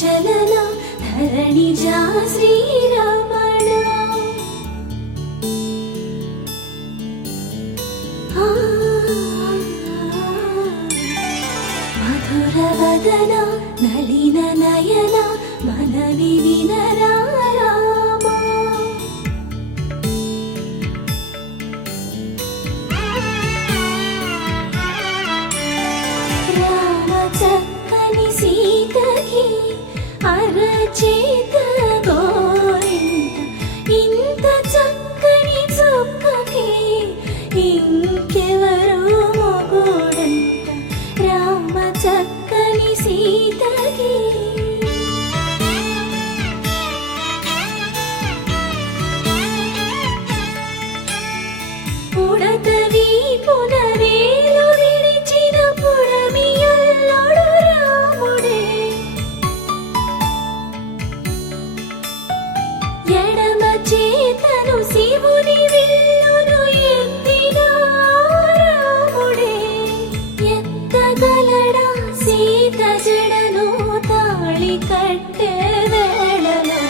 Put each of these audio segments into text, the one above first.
సంచలన ధరణిజా శ్రీరమణ మధురవదన నలిన నయన మనవి వినరా సీతకి అరచేత గోరింట ఇంత చక్కని చుక్కకి ఇంకెవరు మొగుడంట రామ చక్కని సీతకి ఉడతవి పునవేలు విడిచిన పుడమియల్లోడు రాముడే ఎడమ చేతను శివుని విల్లును ఎత్తిన రాముడే ఎత్తగలడా సీత జడను తాళి కట్టే వేళలో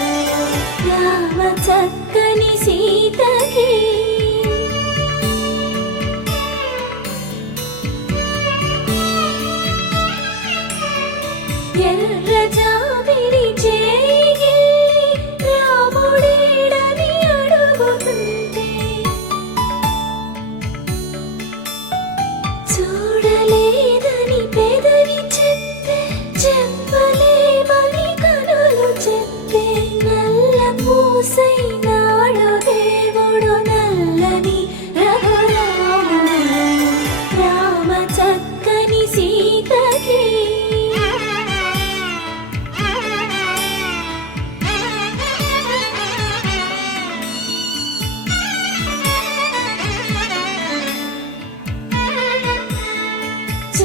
రామ చక్కని సీతకి ఎర్ర జాబిలి చేయి రాముడేడని అడుగుతుంటే చూడలేదని పెదవి చెప్పే చెప్పలేమని కనులు చెప్పే నల్ల పూసై నాడు దేవుడు నల్లని రఘురాముడు రామ చక్కని సీతకి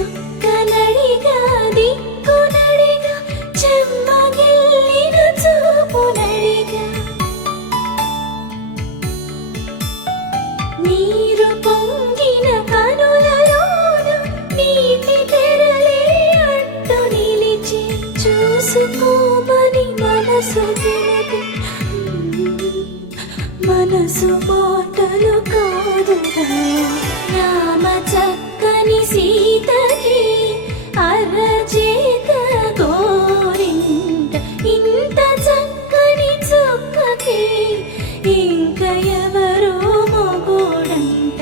చుక్కనడిగా దిక్కునడిగా చెమ్మగిల్లిన చూపునడిగా నీరు పొంగిన కనులలోన నీటి తెరలే అడ్డు నిలిచి చూసుకోమని మనసు తెలిపి మనసు మాటలు కాదుగా రామ చక్కని సీతకి అరచేత గోరింట ఇంత చక్కని చుక్కకి ఇంక ఎవరు మొగుడంట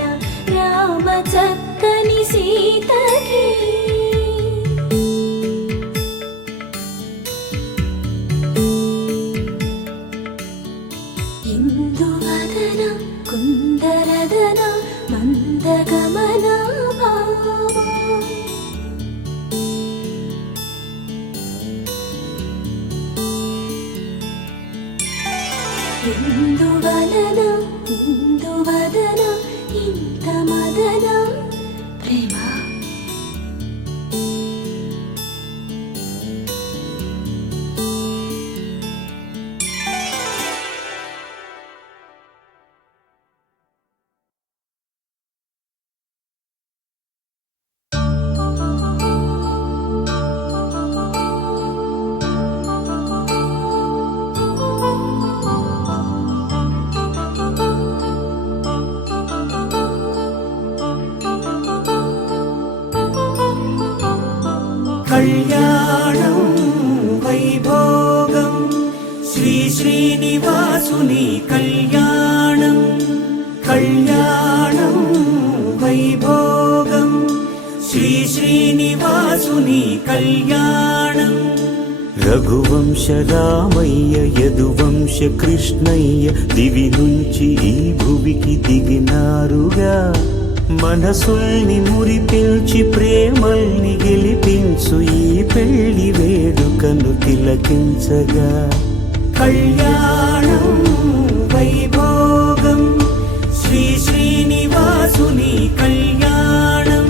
రామ చక్కని సీతకి ఇందువదన కుందరదన మందగమన భావా ఇందువలన ఇందువదన ఇంత మదన ప్రేమ కళ్యాణం వైభోగం శ్రీ శ్రీనివాసుని కళ్యాణం కళ్యాణం వైభోగం శ్రీ శ్రీనివాసుని కళ్యాణం రఘువంశ రామయ్య యదువంశ కృష్ణయ్య దివి నుంచి ఈ భువికి దిగినారుగా మనసుల్ని మురిపించి ప్రేమల్ని గెలిపించు ఈ పెళ్లి వేడుకను తిలకించగా కళ్యాణం వైభోగం శ్రీ శ్రీనివాసుని కళ్యాణం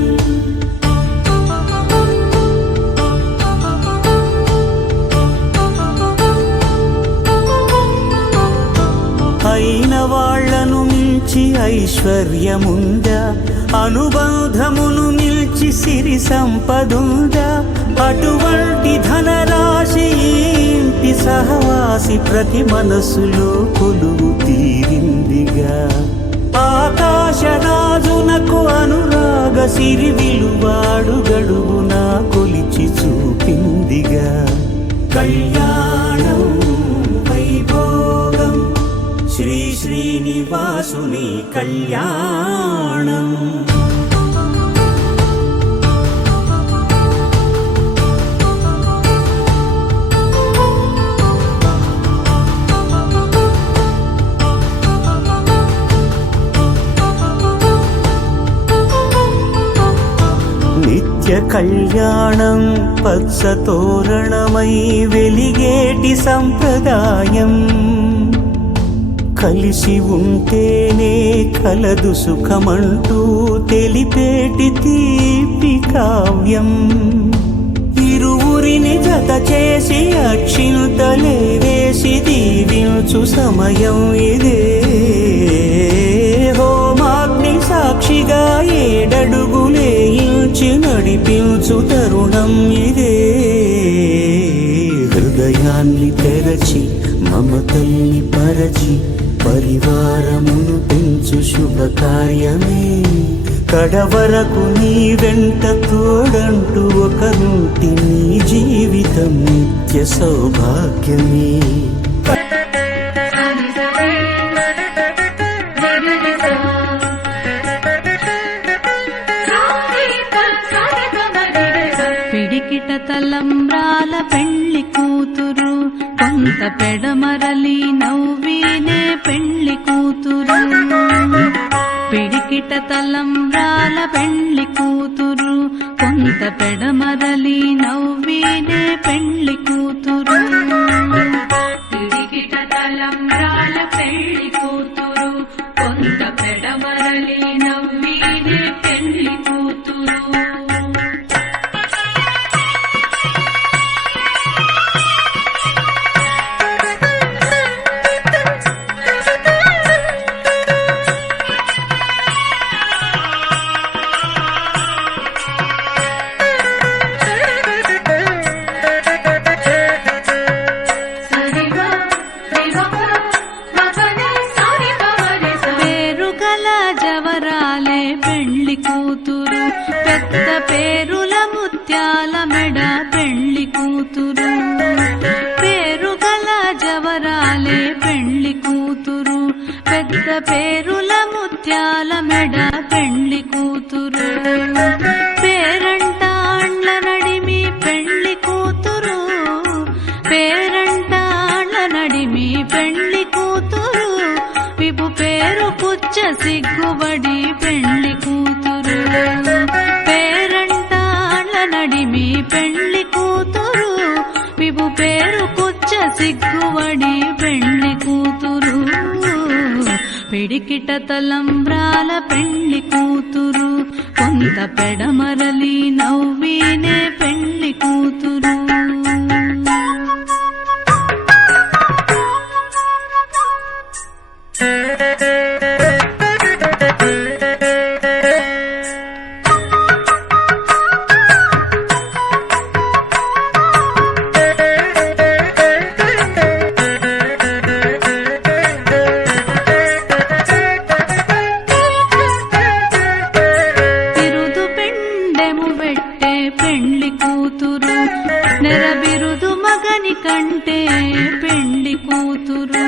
అయిన వాళ్లను మించి ఐశ్వర్యముందా, అనుబంధమును మిల్చి సిరి సంపదుందా, అటువంటి ధనరాశి ఇంటి సహవాసి ప్రతి మనసులో కొలువు తీరిందిగా. ఆకాశరాజునకు అనురాగ సిరి విలువాడు గడుగునా కొలిచి చూపిందిగా. కళ్యాణం వైభోగం శ్రీ శ్రీనివాసుని కళ్యాణం. నిత్య కళ్యాణం పచ్చ తోరణమై వెలిగేటి సంప్రదాయం. కలిసి ఉంటేనే కలదు సుఖమంటూ తెలిపేటి తీపి కావ్యం. ఇరువురిని జత చేసి అక్షింతలే వేసి దీవించు సమయం ఇదే. హోమాగ్ని సాక్షిగా ఏడడుగులే ఇంచి నడిపించు తరుణం ఇదే. హృదయాన్ని తెరచి మమతల్ని పరచి పరివారమును పెంచు శుభకార్యమే. కడవరకు నీ వెంట తోడంటూ ఒకరుంటి నీ జీవితం నిత్య సౌభాగ్యమే. పిడికిట తలంబ్రాల పెళ్లి కూతురు, కొంత పెడమరలి నవ్వినే పెళ్లి కూతురు. పిడికిట తలంబ్రాల పెళ్లి కూతురు, కొంత పెడమరలి నవ్వినే పెళ్లి కూతురు. పిడికిట తలంబ్రాల పెళ్లి కూతురు, కొంత పెడమరలి నవ్వినే పెళ్లి కూతురు. జవరాలే పెళ్లి కూతురు, పెద్ద పేరుల ముత్యాల మెడ పెళ్లి కూతురు. పేరుగల జవరాలే పెళ్లి కూతురు, పెద్ద పేరుల ముత్యాల మెడ పెళ్లి కూతురు. పేరంటాండ్ల నడిమి పెళ్లి కూతురు, పేరంటాండ్ల నడిమి పెళ్లి కూతురు. విపు పేరు పుచ్చ సిగ్గుబడి పెళ్లి కూతురు. పేరంటాళ్ళ నడిమి పెళ్లి కూతురు, విపు పేరు పుచ్చ సిగ్గుబడి పెళ్లి కూతురు. పిడికిట తలంబ్రాల పెళ్లి కూతురు, కొంత పెడమరలి నవ్వినే పెళ్లి కూతురు. పెళ్లి కూతురు, నెరబిరుదు మగని కంటే పెళ్లి కూతురు.